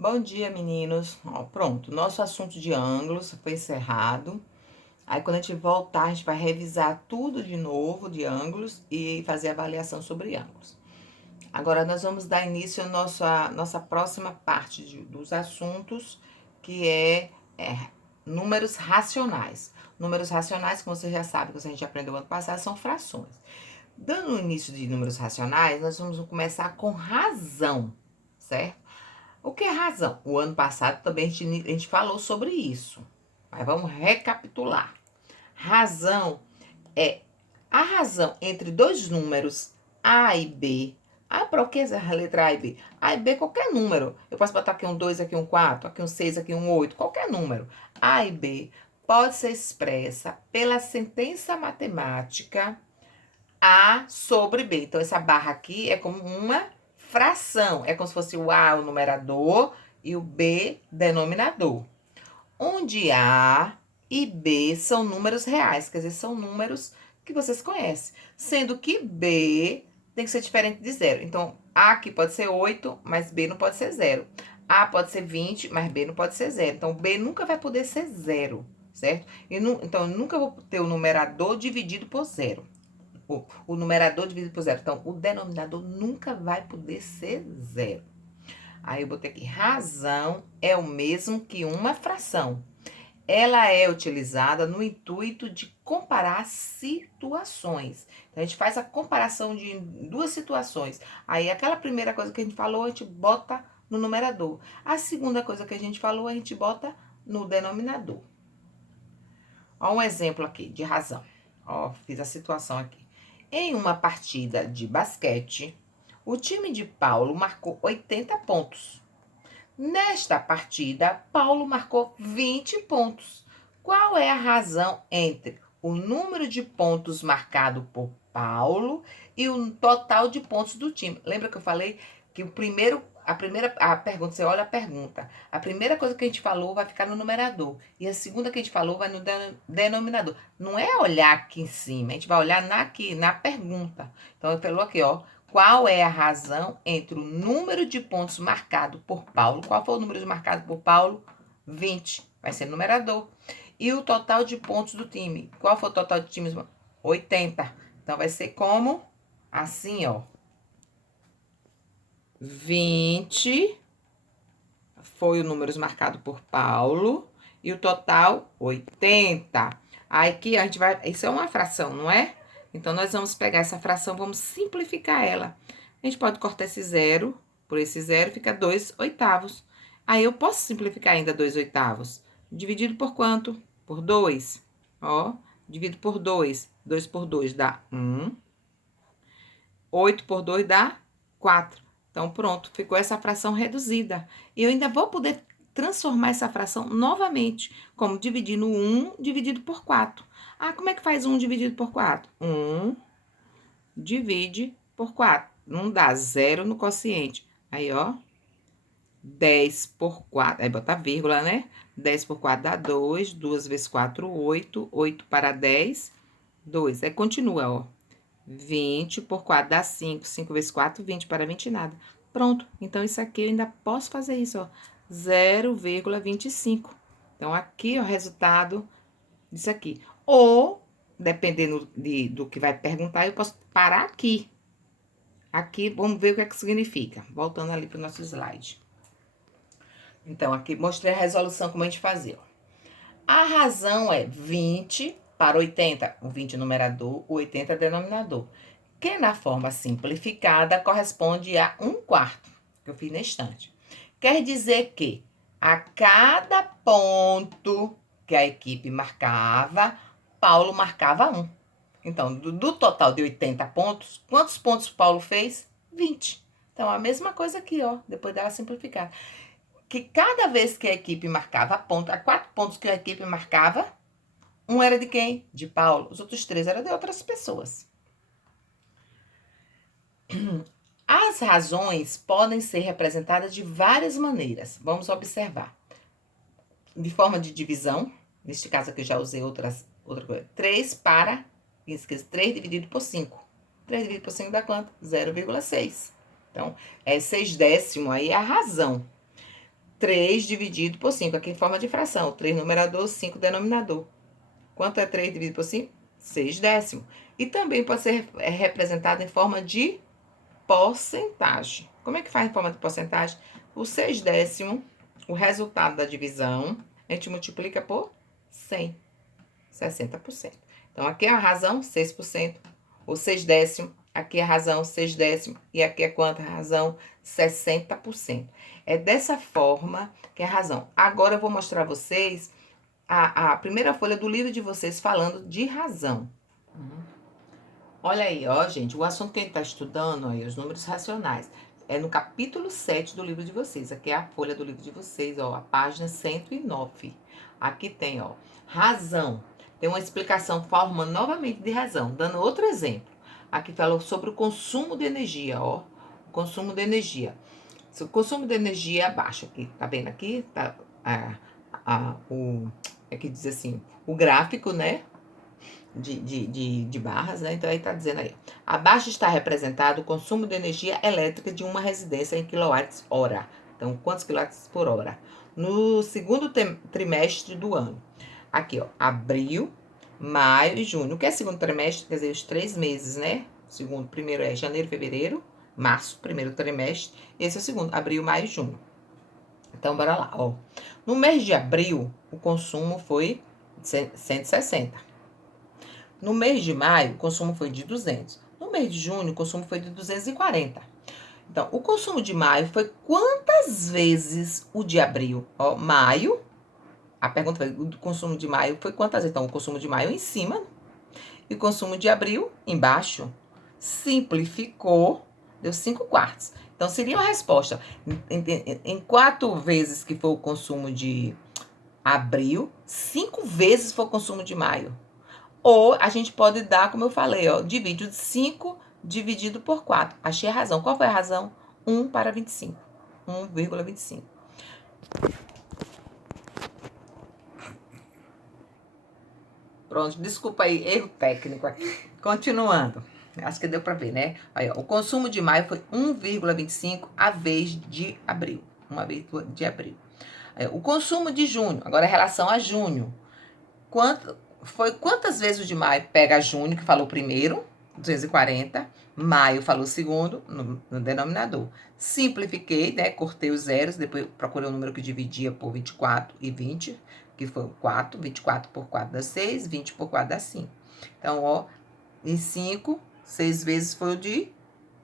Bom dia, meninos. Ó, pronto, nosso assunto de ângulos foi encerrado. Aí, quando a gente voltar, a gente vai revisar tudo de novo de ângulos e fazer avaliação sobre ângulos. Agora, nós vamos dar início à nossa próxima parte dos assuntos, que é números racionais. Números racionais, como você já sabe, que a gente aprendeu ano passado, são frações. Dando início de números racionais, nós vamos começar com razão, certo? O que é razão? O ano passado também a gente falou sobre isso. Mas vamos recapitular. Razão é a razão entre dois números A e B. Ah, para o que a letra A e B? A e B, qualquer número. Eu posso botar aqui um 2, aqui um 4, aqui um 6, aqui um 8, qualquer número. A e B pode ser expressa pela sentença matemática A sobre B. Então, essa barra aqui é como uma fração. É como se fosse o A, o numerador, e o B, denominador. Onde A e B são números reais, quer dizer, são números que vocês conhecem. Sendo que B tem que ser diferente de zero. Então, A aqui pode ser 8, mas B não pode ser zero. A pode ser 20, mas B não pode ser zero. Então, B nunca vai poder ser zero, certo? Então, eu nunca vou ter o numerador dividido por zero. O numerador dividido por zero. Então, o denominador nunca vai poder ser zero. Aí eu botei aqui, razão é o mesmo que uma fração. Ela é utilizada no intuito de comparar situações. Então, a gente faz a comparação de duas situações. Aí, aquela primeira coisa que a gente falou, a gente bota no numerador. A segunda coisa que a gente falou, a gente bota no denominador. Ó, um exemplo aqui de razão. Ó, fiz a situação aqui. Em uma partida de basquete, o time de Paulo marcou 80 pontos. Nesta partida, Paulo marcou 20 pontos. Qual é a razão entre o número de pontos marcado por Paulo e o total de pontos do time? Lembra que eu falei que a pergunta, você olha a pergunta. A primeira coisa que a gente falou vai ficar no numerador. E a segunda que a gente falou vai no denominador. Não é olhar aqui em cima, a gente vai olhar na pergunta. Então, eu falou aqui, ó. Qual é a razão entre o número de pontos marcado por Paulo? Qual foi o número marcado por Paulo? 20. Vai ser numerador. E o total de pontos do time? Qual foi o total de times? 80. Então, vai ser como? Assim, ó. 20 foi o número marcado por Paulo. E o total, 80. Aí aqui a gente vai... Isso é uma fração, não é? Então, nós vamos pegar essa fração, vamos simplificar ela. A gente pode cortar esse zero por esse zero, fica 2 oitavos. Aí, eu posso simplificar ainda 2 oitavos. Dividido por quanto? Por 2. Ó, divido por 2. 2 por 2 dá 1. 8 por 2 dá 4. Então, pronto, ficou essa fração reduzida. E eu ainda vou poder transformar essa fração novamente, como dividindo 1 dividido por 4. Ah, como é que faz 1 dividido por 4? 1 divide por 4. Não dá zero no quociente. Aí, ó, 10 por 4. Aí, bota vírgula, né? 10 por 4 dá 2. 2 vezes 4, 8. 8 para 10, 2. Aí, continua, ó. 20 por 4 dá 5. 5 vezes 4, 20 para 20, nada. Pronto. Então, isso aqui eu ainda posso fazer isso, ó. 0,25. Então, aqui, ó, o resultado disso aqui. Ou, dependendo do que vai perguntar, eu posso parar aqui. Aqui, vamos ver o que é que significa. Voltando ali para o nosso slide. Então, aqui mostrei a resolução como a gente fazia. A razão é 20 para 80. O 20 numerador, o 80 denominador. Que na forma simplificada corresponde a 1/4, que eu fiz na estante. Quer dizer que a cada ponto que a equipe marcava, Paulo marcava 1. Então, do total de 80 pontos, quantos pontos Paulo fez? 20. Então, a mesma coisa aqui, ó, depois dela simplificar. Que cada vez que a equipe marcava ponto, a 4 pontos que a equipe marcava, um era de quem? De Paulo. Os outros 3 eram de outras pessoas. As razões podem ser representadas de várias maneiras. Vamos observar. De forma de divisão, neste caso aqui eu já usei outra coisa. 3 para, 3 dividido por 5. 3 dividido por 5 dá quanto? 0,6. Então, 6 décimo aí é a razão. 3 dividido por 5, aqui em forma de fração. 3 numerador, 5 denominador. Quanto é 3 dividido por 5? 6 décimos. E também pode ser representado em forma de porcentagem. Como é que faz em forma de porcentagem? O 6 décimo, o resultado da divisão, a gente multiplica por 100, 60%. Então, aqui é a razão, 6%. O 6 décimo, aqui é a razão, 6 décimo. E aqui é quanto a razão? 60%. É dessa forma que é a razão. Agora eu vou mostrar a vocês a primeira folha do livro de vocês falando de razão. Olha aí, ó, gente, o assunto que a gente está estudando, aí, os números racionais, é no capítulo 7 do livro de vocês. Aqui é a folha do livro de vocês, ó, a página 109. Aqui tem, ó, razão. Tem uma explicação, forma novamente de razão, dando outro exemplo. Aqui falou sobre o consumo de energia, ó, o consumo de energia. Se o consumo de energia é baixo aqui, tá vendo aqui? Tá, aqui diz assim, o gráfico, né? De barras, né? Então aí tá dizendo aí. Abaixo está representado o consumo de energia elétrica de uma residência em kWh. Então, quantos quilowatts por hora? No segundo trimestre do ano. Aqui, ó, abril, maio e junho. O que é segundo trimestre? Quer dizer, os 3 meses, né? Segundo, primeiro é janeiro, fevereiro, março, primeiro trimestre. Esse é o segundo, abril, maio e junho. Então, bora lá, ó. No mês de abril, o consumo foi 160. No mês de maio, o consumo foi de 200. No mês de junho, o consumo foi de 240. Então, o consumo de maio foi quantas vezes o de abril? Ó, maio, a pergunta foi, o consumo de maio foi quantas vezes? Então, o consumo de maio em cima e o consumo de abril embaixo. Simplificou, deu 5 quartos. Então, seria a resposta. Em 4 vezes que foi o consumo de abril, 5 vezes foi o consumo de maio. Ou a gente pode dar, como eu falei, ó, divide o 5 dividido por 4. Achei a razão. Qual foi a razão? 1 para 25. 1,25. Pronto, desculpa aí, erro técnico aqui. Continuando. Acho que deu para ver, né? Aí, ó, o consumo de maio foi 1,25 a vez de abril. Uma vez de abril. Aí, o consumo de junho, agora em relação a junho. Quantas vezes o de maio pega junho, que falou primeiro, 240, maio falou segundo, no denominador. Simplifiquei, né? Cortei os zeros, depois procurei o número que dividia por 24 e 20, que foi 4, 24 por 4 dá 6, 20 por 4 dá 5. Então, ó, em 5, 6 vezes foi o de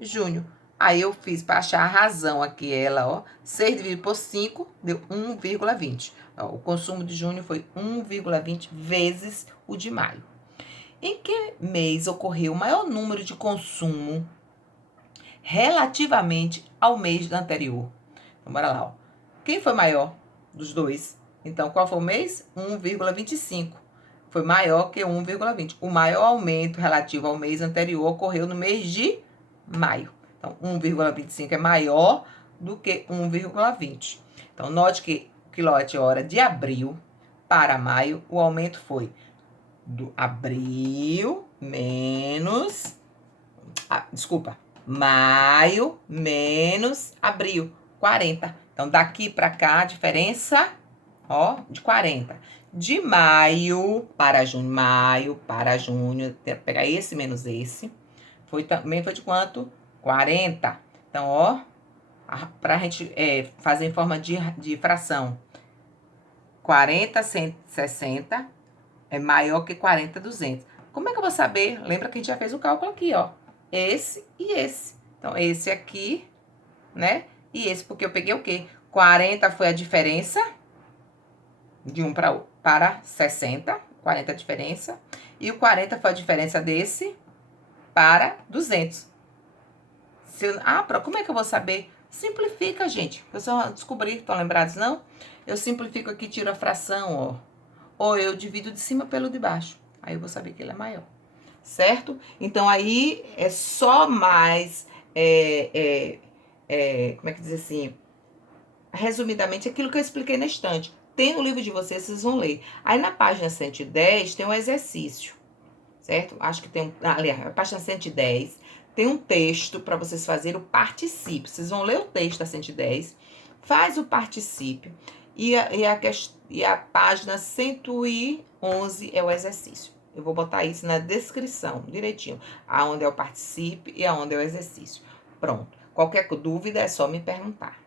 junho. Aí eu fiz para achar a razão aqui, ela, ó, 6 dividido por 5 deu 1,20. O consumo de junho foi 1,20 vezes o de maio. Em que mês ocorreu o maior número de consumo relativamente ao mês anterior? Então, bora lá, ó. Quem foi maior dos dois? Então, qual foi o mês? 1,25. Foi maior que 1,20. O maior aumento relativo ao mês anterior ocorreu no mês de maio. Então, 1,25 é maior do que 1,20. Então, note que quilowatt-hora de abril para maio, o aumento foi do abril menos... maio menos abril, 40. Então, daqui para cá, a diferença, ó, de 40. De maio para junho, pegar esse menos esse, também foi de quanto? 40. Então, ó, para a gente fazer em forma de fração, 40, 160 é maior que 40, 200. Como é que eu vou saber? Lembra que a gente já fez o cálculo aqui, ó. Esse e esse. Então, esse aqui, né? E esse, porque eu peguei o quê? 40 foi a diferença de 1 para 60. 40 a diferença. E o 40 foi a diferença desse para 200. Como é que eu vou saber? Simplifica, gente. Eu só descobri, estão lembrados, não? Eu simplifico aqui, tiro a fração, ó. Ou eu divido de cima pelo de baixo. Aí eu vou saber que ele é maior. Certo? Então, aí é só mais... como é que diz assim? Resumidamente, aquilo que eu expliquei na estante. Tem no livro de vocês, vocês vão ler. Aí, na página 110, tem um exercício. Certo? Acho que tem aliás, a página 110 tem um texto para vocês fazerem o particípio. Vocês vão ler o texto da 110, Faz o particípio e a página 111 é o exercício. Eu vou botar isso na descrição, direitinho, aonde é o participe e aonde é o exercício. Pronto. Qualquer dúvida é só me perguntar.